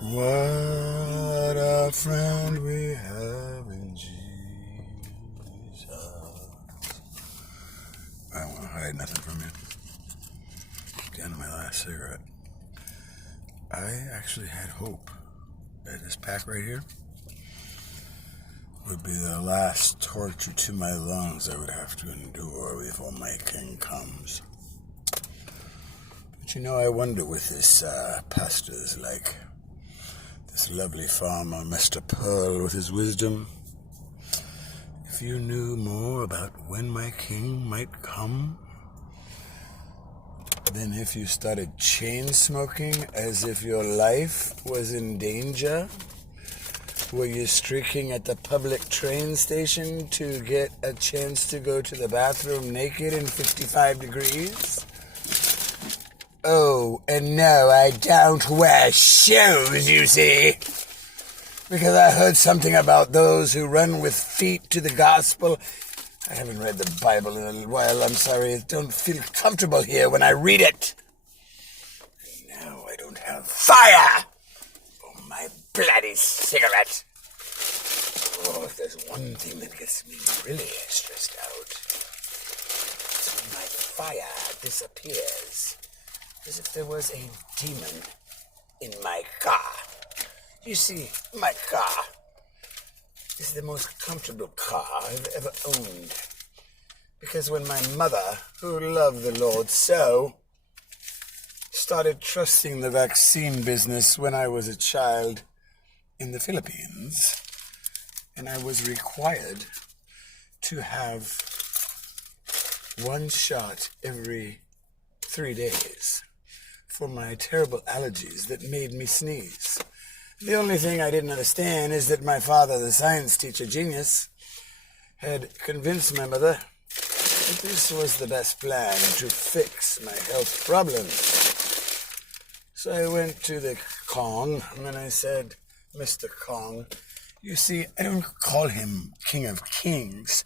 What a friend we have in Jesus. I don't want to hide nothing from you. The end of my last cigarette. I actually had hope that this pack right here would be the last torture to my lungs I would have to endure before my king comes. But I wonder with this pastors like this lovely farmer, Mr. Pearl, with his wisdom, if you knew more about when my king might come, than if you started chain smoking as if your life was in danger. Were you streaking at the public train station to get a chance to go to the bathroom naked in 55 degrees? Oh, and no, I don't wear shoes, you see. Because I heard something about those who run with feet to the gospel. I haven't read the Bible in a while, I'm sorry. I don't feel comfortable here when I read it. And now I don't have fire for my bloody cigarette. Oh, if there's one thing that gets me really stressed out, it's when my fire disappears. As if there was a demon in my car. You see, my car is the most comfortable car I've ever owned. Because when my mother, who loved the Lord so, started trusting the vaccine business when I was a child in the Philippines, and I was required to have one shot every 3 days for my terrible allergies that made me sneeze. The only thing I didn't understand is that my father, the science teacher genius, had convinced my mother that this was the best plan to fix my health problems. So I went to the Kong and I said, Mr. Kong, you see, I don't call him King of Kings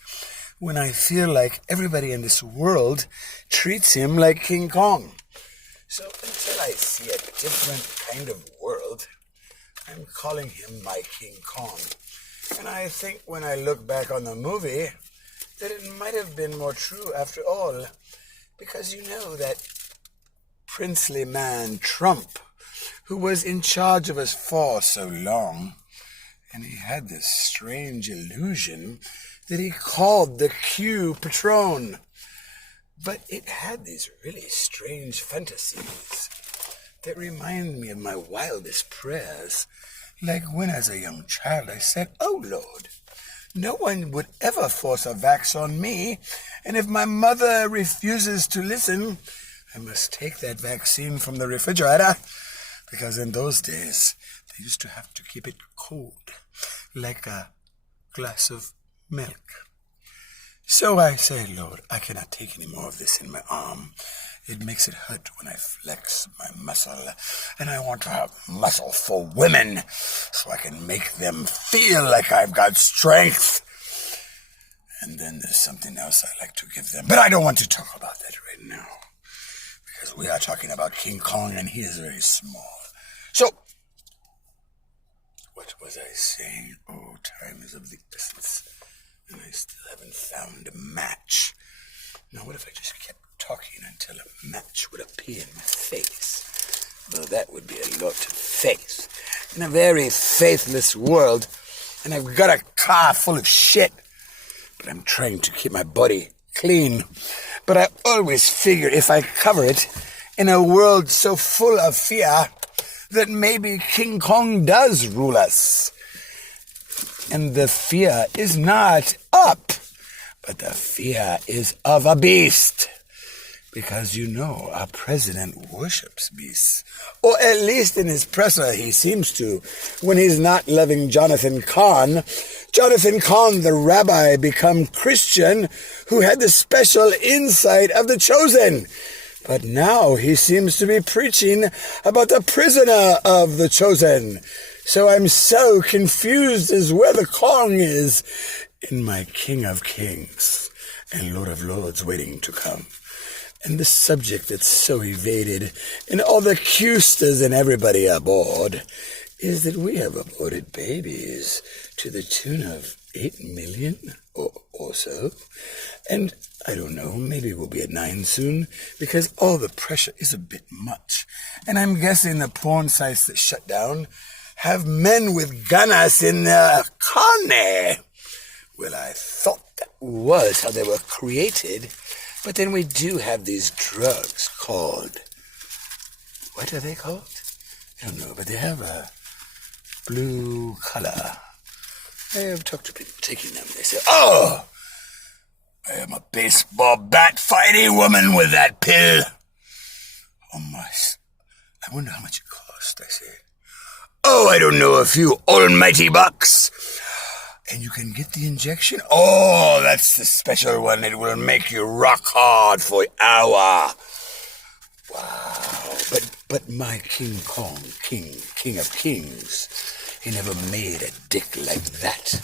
when I feel like everybody in this world treats him like King Kong. So until I see a different kind of world, I'm calling him my King Kong. And I think when I look back on the movie, that it might have been more true after all. Because that princely man, Trump, who was in charge of us for so long, and he had this strange illusion that he called the Q Patron. But it had these really strange fantasies that remind me of my wildest prayers. Like when as a young child I said, oh Lord, no one would ever force a vax on me, and if my mother refuses to listen, I must take that vaccine from the refrigerator, because in those days they used to have to keep it cold, like a glass of milk. So I say, Lord, I cannot take any more of this in my arm. It makes it hurt when I flex my muscle. And I want to have muscle for women so I can make them feel like I've got strength. And then there's something else I like to give them. But I don't want to talk about that right now. Because we are talking about King Kong and he is very small. So, what was I saying? Oh, time is of the essence. And I still haven't found a match. Now, what if I just kept talking until a match would appear in my face? Well, that would be a lot of faith. In a very faithless world, and I've got a car full of shit. But I'm trying to keep my body clean. But I always figure if I cover it in a world so full of fear, that maybe King Kong does rule us. And the fear is not up, but the fear is of a beast. Because our president worships beasts. Or at least in his presser he seems to, when he's not loving Jonathan Cahn. Jonathan Cahn, the rabbi, become Christian, who had the special insight of the chosen. But now he seems to be preaching about the prisoner of the chosen. So I'm so confused as where the Kong is in my King of Kings and Lord of Lords waiting to come. And the subject that's so evaded, and all the Custas and everybody aboard, is that we have aborted babies to the tune of 8 million or so. And I don't know, maybe we'll be at 9 soon, because all the pressure is a bit much. And I'm guessing the porn sites that shut down have men with gunners in their carne. Well, I thought that was how they were created, but then we do have these drugs called... What are they called? I don't know, but they have a blue color. I have talked to people taking them. They say, "Oh, I am a baseball bat fighting woman with that pill." Oh my! I wonder how much it cost. I say, "Oh, I don't know, a few almighty bucks." And you can get the injection? Oh, that's the special one. It will make you rock hard for an hour. Wow. But my King Kong, king of kings, he never made a dick like that.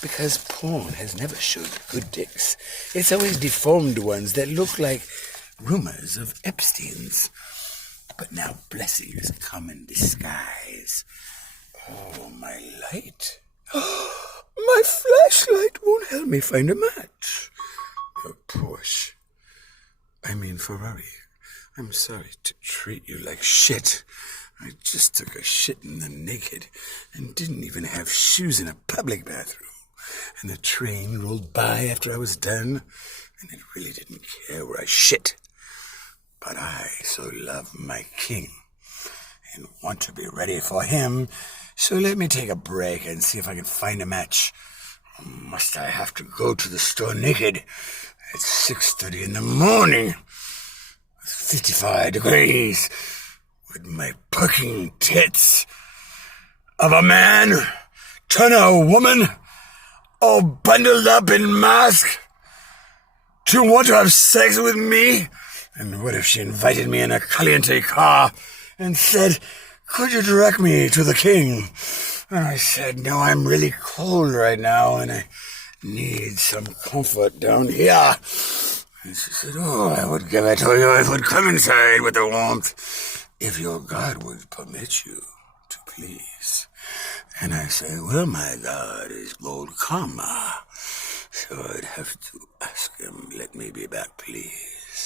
Because porn has never showed good dicks. It's always deformed ones that look like rumors of Epstein's. But now blessings come in disguise. Oh, my light. My flashlight won't help me find a match. Oh, Porsche. I mean Ferrari. I'm sorry to treat you like shit. I just took a shit in the naked and didn't even have shoes in a public bathroom. And the train rolled by after I was done, and it really didn't care where I shit. But I so love my king and want to be ready for him, so let me take a break and see if I can find a match. Or must I have to go to the store naked at 6:30 in the morning? 55 degrees, with my pucking tits of a man turn a woman all bundled up in mask to want to have sex with me? And what if she invited me in a caliente car and said, "Could you direct me to the king?" And I said, "No, I'm really cold right now and I need some comfort down here." And she said, "Oh, I would give it to you if it would come inside with the warmth, if your God would permit you to please." And I said, "Well, my God is gold karma, so I'd have to ask him, let me be back, please."